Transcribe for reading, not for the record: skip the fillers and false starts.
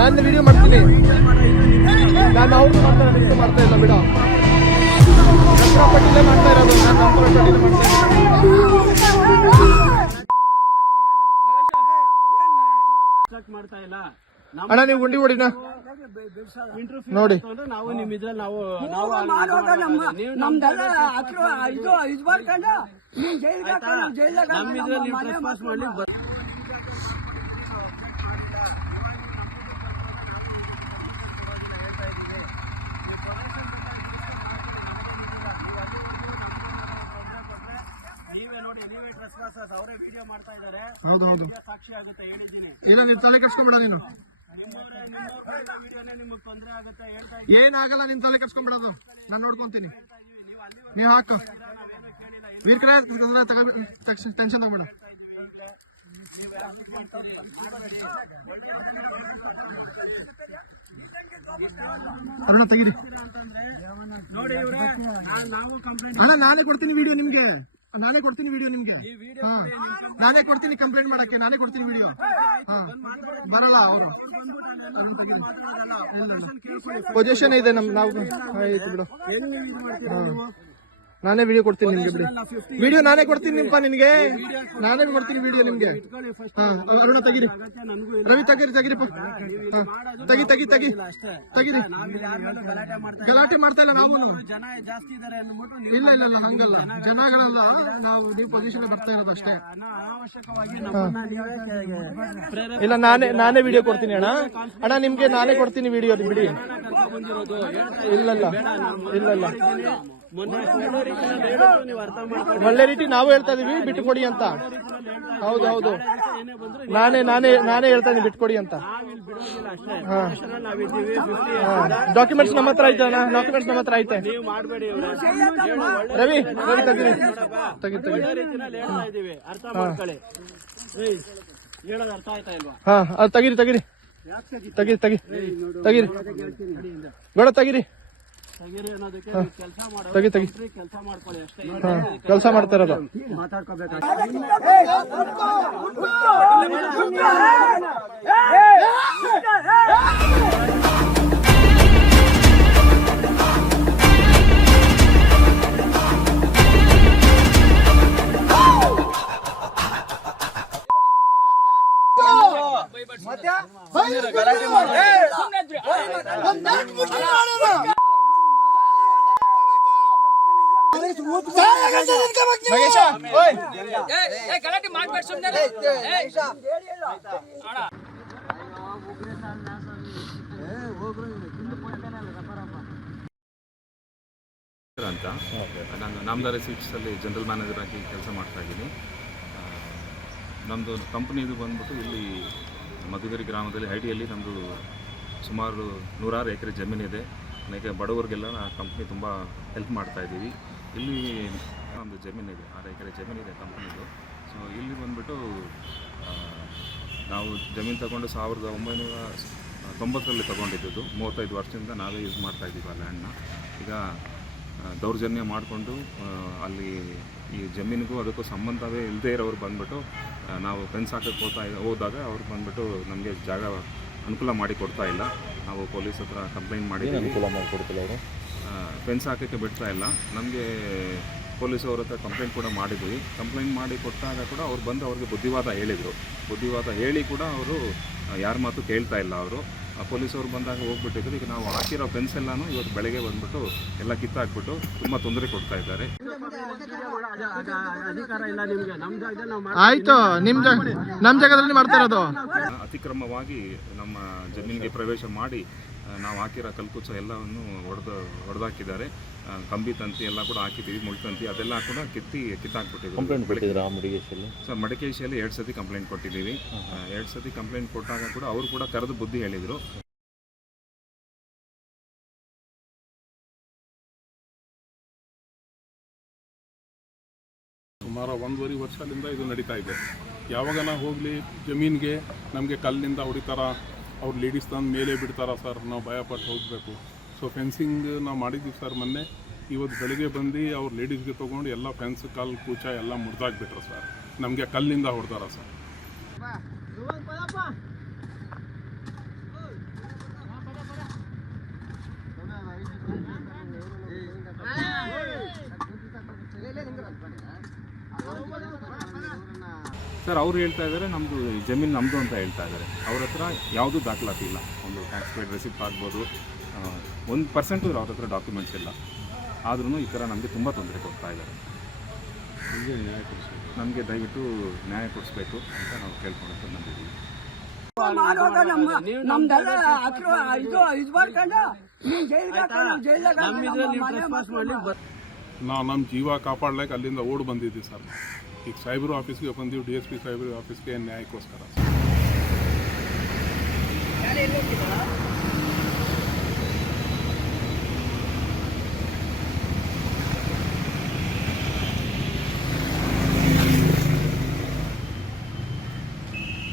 ನಾನು ವಿಡಿಯೋ ಮಾಡ್ತೀನಿ. ನಾನು ಅವ್ರು ಮಾಡ್ತಾ ಇಲ್ಲ ಬಿಡ. ಪಟ್ಟಿಲೇ ಮಾಡ್ತಾ ಇರೋದು. ನಾನು ಪಟ್ಟಿಲೇ ಮಾಡ್ತಾ ಇಲ್ಲ. ಅಣ್ಣ ನೀವು ಗುಂಡಿ ಹೊಡಿನ ನೋಡಿ. ನಾವು ನಿಮ್ ಇದ್ರಲ್ಲಿ ನಾವು ನೀವೇ ಡ್ರೆಸ್ ಕ್ಲಾಸಸ್ ಅವರೇ ವಿಡಿಯೋ ಮಾಡ್ತಾ ಇದ್ದಾರೆ. ಹೌದು ಸಾಕ್ಷಿ ಆಗುತ್ತೆ ಹೇಳಿದ್ದೀನಿ. ಇಲ್ಲ ನೀವು ತಲೆ ಕೆಡ್ಸ್ಕೊಂಬೇಡ. ನೀನು ನಿಮ್ಗೆ ತೊಂದರೆ ಆಗುತ್ತೆ ಹೇಳ್ತಾ ಏನಾಗಲ್ಲ. ನಿನ್ ತಲೆ ಕೆಡ್ಸ್ಕೊಂಬಿಡೋದು ನಾನು ನೋಡ್ಕೊಂತೀನಿ. ನೀವ್ ಹಾಕು ವೀರ್ಕರ ಟೆನ್ಷನ್ ಆಗ್ಬೇಡ. ಅರುಣ ತೆಗೀರಿ. ನೋಡಿ ನಾವು ಕಂಪ್ಲೇಂಟ್ ಅಲ್ಲ ನಾನೇ ಕೊಡ್ತೀನಿ ವಿಡಿಯೋ ನಿಮ್ಗೆ. ನಾನೇ ಕೊಡ್ತೀನಿ ಕಂಪ್ಲೇಂಟ್ ಮಾಡಕ್ಕೆ. ನಾನೇ ಕೊಡ್ತೀನಿ ವಿಡಿಯೋ. ಬರಲ್ಲ ಅವರು ಪೊಸಿಷನ್ ಇದೆ ನಾವು. ಆಯ್ತು ಬಿಡು. ನಾನೇ ವಿಡಿಯೋ ಕೊಡ್ತೀನಿ ನಿಮ್ಗೆ. ಬಿಡಿ ವಿಡಿಯೋ ನಾನೇ ಕೊಡ್ತೀನಿ ನಿನ್ಗೆ. ನಾನೇ ಕೊಡ್ತೀನಿ ವಿಡಿಯೋ ನಿಮ್ಗೆ. ಅರುಣ ತೆಗೀರಿ. ರವಿ ತೆಗೀರಿಪ್ಪ. ತೆಗೀರಿ. ಗಲಾಟೆ ಮಾಡ್ತಾ ಇಲ್ಲ ನಾವು. ಜನ ಜಾಸ್ತಿ ಇದಾರೆ ಅಂದ್ಬಿಟ್ಟು ಇಲ್ಲ ಹಂಗಲ್ಲ. ಜನಗಳಲ್ಲ ನಾವು. ನೀವು ಪೊಸಿಷನ್ ಬರ್ತಾ ಇರೋದು ಅಷ್ಟೇ. ಇಲ್ಲ ನಾನೇ ವಿಡಿಯೋ ಕೊಡ್ತೀನಿ ಅಣ್ಣ. ನಿಮ್ಗೆ ನಾನೇ ಕೊಡ್ತೀನಿ ವಿಡಿಯೋ. ಬಿಡಿ. ಇಲ್ಲ ಒಳ್ಳೆ ರೀತಿ ನಾವು ಹೇಳ್ತಾ ಇದೀವಿ ಬಿಟ್ಟುಕೊಡಿ ಅಂತ. ಹೌದು ನಾನೇ ಹೇಳ್ತಾ ಇದೀನಿ ಬಿಟ್ಕೊಡಿ ಅಂತ. ಡಾಕ್ಯುಮೆಂಟ್ಸ್ ನಮ್ಮ ಹತ್ರ ಐತೆ. ರವಿ ತೆಗೀರಿ. ಹಾ ಅದು ತೆಗೀರಿ. ಗೌಡ ತೆಗೀರಿ. ಕೆಲಸ ಮಾಡ್ತಾ ಇರೋದು. ಗಲಾಟೆ ಮಾಡ್ಬೇಡ ಸುಮ್ಮನೆ. ಅಂತ ನಾನು ನಾಮದಾರ ಸ್ವೀಟ್ಸಲ್ಲಿ ಜನರಲ್ ಮ್ಯಾನೇಜರ್ ಆಗಿ ಕೆಲಸ ಮಾಡ್ತಾ ಇದ್ದೀನಿ. ನಮ್ಮದು ಕಂಪ್ನಿದು ಬಂದ್ಬಿಟ್ಟು ಇಲ್ಲಿ ಮಧುಗಿರಿ ಗ್ರಾಮದಲ್ಲಿ ಐಡಿಯಲ್ಲಿ ನಮ್ಮದು ಸುಮಾರು 100 ಎಕರೆ ಜಮೀನಿದೆ. ಅನೇಕ ಬಡವರಿಗೆಲ್ಲ ಕಂಪ್ನಿ ತುಂಬ ಹೆಲ್ಪ್ ಮಾಡ್ತಾ ಇದ್ದೀವಿ. ಇಲ್ಲಿ ಒಂದು ಜಮೀನಿದೆ, 6 ಎಕರೆ ಜಮೀನಿದೆ ಕಂಪ್ನಿದು. ಸೊ ಇಲ್ಲಿ ಬಂದ್ಬಿಟ್ಟು ನಾವು ಜಮೀನು ತಗೊಂಡು 1990ರಲ್ಲಿ ತೊಗೊಂಡಿದ್ದು. 35 ವರ್ಷದಿಂದ ನಾವೇ ಯೂಸ್ ಮಾಡ್ತಾಯಿದ್ದೀವಿ ಆ ಲ್ಯಾಂಡ್ನ. ಈಗ ದೌರ್ಜನ್ಯ ಮಾಡಿಕೊಂಡು ಅಲ್ಲಿ ಈ ಜಮೀನಿಗೂ ಅದಕ್ಕೂ ಸಂಬಂಧವೇ ಇಲ್ಲದೇ ಇರೋರು ಬಂದ್ಬಿಟ್ಟು ನಾವು ಫೆನ್ಸ್ ಹಾಕಕ್ಕೆ ಹೋದಾಗ ಅವ್ರು ಬಂದ್ಬಿಟ್ಟು ನಮಗೆ ಜಾಗ ಅನುಕೂಲ ಮಾಡಿ ಕೊಡ್ತಾ ಇಲ್ಲ. ನಾವು ಪೊಲೀಸ್ ಹತ್ರ ಕಂಪ್ಲೇಂಟ್ ಮಾಡಿದ್ದೀವಿ. ಅನುಕೂಲ ಮಾಡಿಕೊಡ್ತಿಲ್ಲ ಅವರು. ಫೆನ್ಸ್ ಹಾಕೋಕ್ಕೆ ಬಿಡ್ತಾ ಇಲ್ಲ. ನಮಗೆ ಪೊಲೀಸವ್ರ ಹತ್ರ ಕಂಪ್ಲೇಂಟ್ ಕೂಡ ಮಾಡಿದ್ವಿ. ಕಂಪ್ಲೇಂಟ್ ಮಾಡಿ ಕೊಟ್ಟಾಗ ಕೂಡ ಅವ್ರು ಬಂದು ಅವ್ರಿಗೆ ಬುದ್ಧಿವಾದ ಹೇಳಿದರು. ಬುದ್ಧಿವಾದ ಹೇಳಿ ಕೂಡ ಅವರು ಯಾರ ಮಾತು ಕೇಳ್ತಾ ಇಲ್ಲ. ಅವರು ಪೊಲೀಸವ್ರು ಬಂದಾಗ ಹೋಗ್ಬಿಟ್ಟಿದ್ರು. ಈಗ ನಾವು ಹಾಕಿರೋ ಫೆನ್ಸ್ ಎಲ್ಲನೂ ಇವತ್ತು ಬೆಳಗ್ಗೆ ಬಂದ್ಬಿಟ್ಟು ಎಲ್ಲ ಕಿತ್ತಾಕ್ಬಿಟ್ಟು ತುಂಬ ತೊಂದರೆ ಕೊಡ್ತಾ ಇದ್ದಾರೆ. ಆಯ್ತು, ನಮ್ಮ ಜಾಗದಲ್ಲಿ ಮಾಡ್ತಾ ಇರೋದು. ಅತಿಕ್ರಮವಾಗಿ ನಮ್ಮ ಜಮೀನಿಗೆ ಪ್ರವೇಶ ಮಾಡಿ ನಾವು ಹಾಕಿರೋ ಕಲ್ಕುಚ್ಚ ಎಲ್ಲವನ್ನು ಹೊಡೆದಾಕಿದ್ದಾರೆ. ಕಂಬಿ ತಂತಿ ಎಲ್ಲ ಕೂಡ ಹಾಕಿದ್ದೀವಿ. ಮುಳ್ತಂತಿ ಅದೆಲ್ಲ ಕೂಡ ಕಿತ್ತಾಕ್ಬಿಟ್ಟಿದ್ದೀವಿ. ಕಂಪ್ಲೇಂಟ್ ಕೊಟ್ಟಿದ್ದೀರಾ ಮಡಿಕೇಶಲ್ಲಿ? ಸರ್ ಮಡಿಕೇಶಲ್ಲಿ 2 ಸತಿ ಕಂಪ್ಲೇಂಟ್ ಕೊಟ್ಟಿದ್ದೀವಿ. 2 ಸತಿ ಕಂಪ್ಲೇಂಟ್ ಕೊಟ್ಟಾಗ ಕೂಡ ಅವರು ಕೂಡ ಕರೆದು ಬುದ್ಧಿ ಹೇಳಿದರು. ಸುಮಾರು 1.5 ವರ್ಷದಿಂದ ಇದು ನಡೀತಾ ಇದೆ. ಯಾವಾಗ ನಾವು ಹೋಗಲಿ ಜಮೀನಿಗೆ ನಮಗೆ ಕಲ್ಲಿಂದ ಹೊಡಿತಾರ, ಅವ್ರು ಲೇಡೀಸ್ ತಂದು ಮೇಲೆ ಬಿಡ್ತಾರ ಸರ್, ನಾವು ಭಯಪಟ್ಟು ಹೋಗಬೇಕು. ಸೊ ಫೆನ್ಸಿಂಗ್ ನಾವು ಮಾಡಿದ್ದೀವಿ ಸರ್ ಮೊನ್ನೆ. ಇವತ್ತು ಬೆಳಗ್ಗೆ ಬಂದು ಅವ್ರು ಲೇಡೀಸ್ಗೆ ತೊಗೊಂಡು ಎಲ್ಲ ಫೆನ್ಸ್ ಕಲ್ಲು ಕೂಚ ಎಲ್ಲ ಮುರಿದಾಕ್ಬಿಟ್ರು ಸರ್. ನಮಗೆ ಕಲ್ಲಿಂದ ಹೊಡ್ದಾರ ಸರ್. ಸರ್ ಅವ್ರು ಹೇಳ್ತಾ ಇದ್ದಾರೆ ನಮ್ಮದು ಜಮೀನು ನಮ್ಮದು ಅಂತ ಹೇಳ್ತಾ ಇದ್ದಾರೆ. ಅವ್ರ ಹತ್ರ ಯಾವುದೂ ದಾಖಲಾತಿ ಇಲ್ಲ. ಒಂದು ಟ್ಯಾಕ್ಸ್ ಪೇಡ್ ರೆಸಿಪ್ಟ್ ಆಗ್ಬೋದು, 1% ಅವ್ರ ಹತ್ರ ಡಾಕ್ಯುಮೆಂಟ್ಸ್ ಇಲ್ಲ. ಆದ್ರೂ ಈ ಥರ ನಮಗೆ ತುಂಬ ತೊಂದರೆ ಕೊಡ್ತಾ ಇದ್ದಾರೆ. ನಮಗೆ ದಯವಿಟ್ಟು ನ್ಯಾಯ ಕೊಡಿಸ್ಬೇಕು ಅಂತ ನಾವು ಕೇಳ್ಕೊಳಕ್ಕೆ ಬಂದಿದ್ದೀವಿ. ಮಾಡುವಾಗ ನಮ್ದೆಲ್ಲ ಹತ್ರ ಇದು ಮಾಡ್ಕೊಂಡು ನೀವು ನಾವು ನಮ್ಮ ಜೀವ ಕಾಪಾಡ್ಲಿಕ್ಕೆ ಅಲ್ಲಿಂದ ಓಡ್ ಬಂದಿದ್ದೀವಿ ಸರ್. ಈಗ ಸಾಹೇಬ್ರು ಆಫೀಸ್ಗೆ ಬಂದೀವಿ, DSP ಸಾಹೇಬ್ರು ಆಫೀಸ್ಗೆ ನ್ಯಾಯಕ್ಕೋಸ್ಕರ.